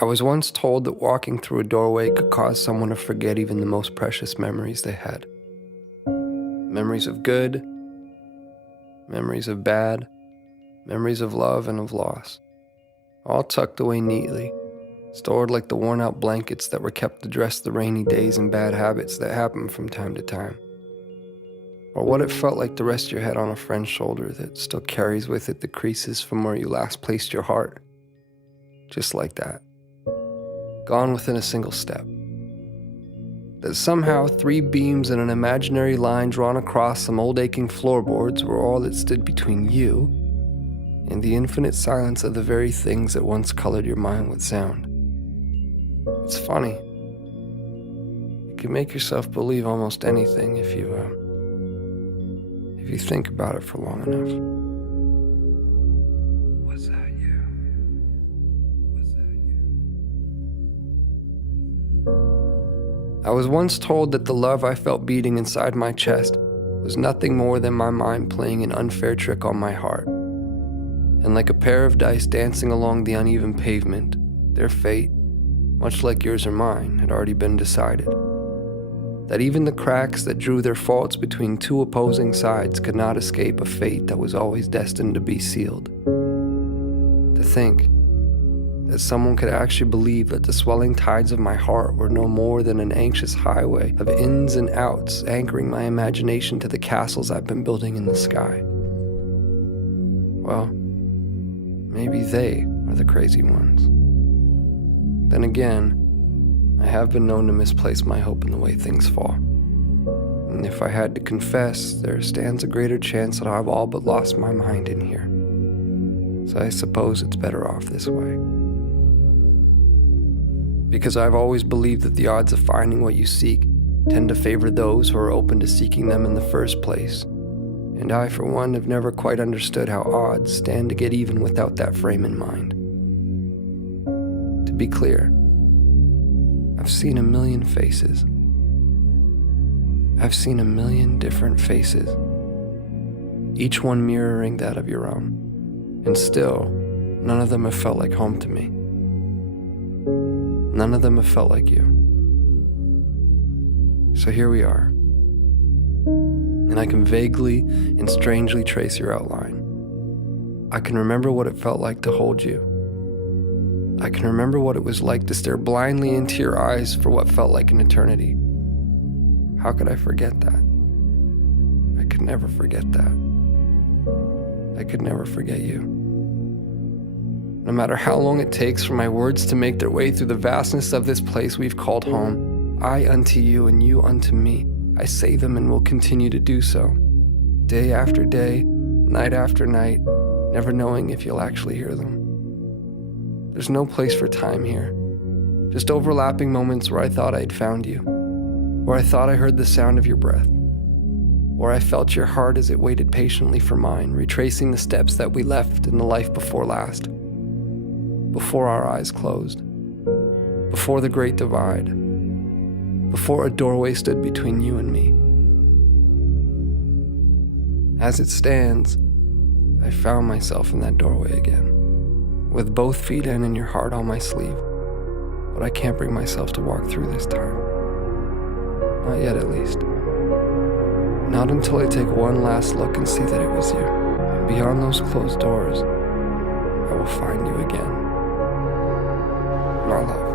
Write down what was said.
I was once told that walking through a doorway could cause someone to forget even the most precious memories they had. Memories of good, memories of bad, memories of love and of loss, all tucked away neatly, stored like the worn-out blankets that were kept to dress the rainy days and bad habits that happen from time to time. Or what it felt like to rest your head on a friend's shoulder that still carries with it the creases from where you last placed your heart. Just like that. Gone within a single step. That somehow 3 beams and an imaginary line drawn across some old aching floorboards were all that stood between you and the infinite silence of the very things that once colored your mind with sound. It's funny. You can make yourself believe almost anything if you think about it for long enough. Was that you? Was that you? I was once told that the love I felt beating inside my chest was nothing more than my mind playing an unfair trick on my heart. And like a pair of dice dancing along the uneven pavement, their fate, much like yours or mine, had already been decided. That even the cracks that drew their faults between 2 opposing sides could not escape a fate that was always destined to be sealed. To think that someone could actually believe that the swelling tides of my heart were no more than an anxious highway of ins and outs anchoring my imagination to the castles I've been building in the sky. Well, maybe they are the crazy ones. Then again, I have been known to misplace my hope in the way things fall. And if I had to confess, there stands a greater chance that I've all but lost my mind in here. So I suppose it's better off this way. Because I've always believed that the odds of finding what you seek tend to favor those who are open to seeking them in the first place. And I, for one, have never quite understood how odds stand to get even without that frame in mind. To be clear, I've seen a million faces. I've seen a million different faces, each one mirroring that of your own. And still, none of them have felt like home to me. None of them have felt like you. So here we are. And I can vaguely and strangely trace your outline. I can remember what it felt like to hold you. I can remember what it was like to stare blindly into your eyes for what felt like an eternity. How could I forget that? I could never forget that. I could never forget you. No matter how long it takes for my words to make their way through the vastness of this place we've called home, I unto you and you unto me, I say them and will continue to do so. Day after day, night after night, never knowing if you'll actually hear them. There's no place for time here. Just overlapping moments where I thought I'd found you, where I thought I heard the sound of your breath, where I felt your heart as it waited patiently for mine, retracing the steps that we left in the life before last, before our eyes closed, before the great divide, before a doorway stood between you and me. As it stands, I found myself in that doorway again, with both feet in and your heart on my sleeve. But I can't bring myself to walk through this time. Not yet, at least. Not until I take one last look and see that it was you. And beyond those closed doors, I will find you again. My love.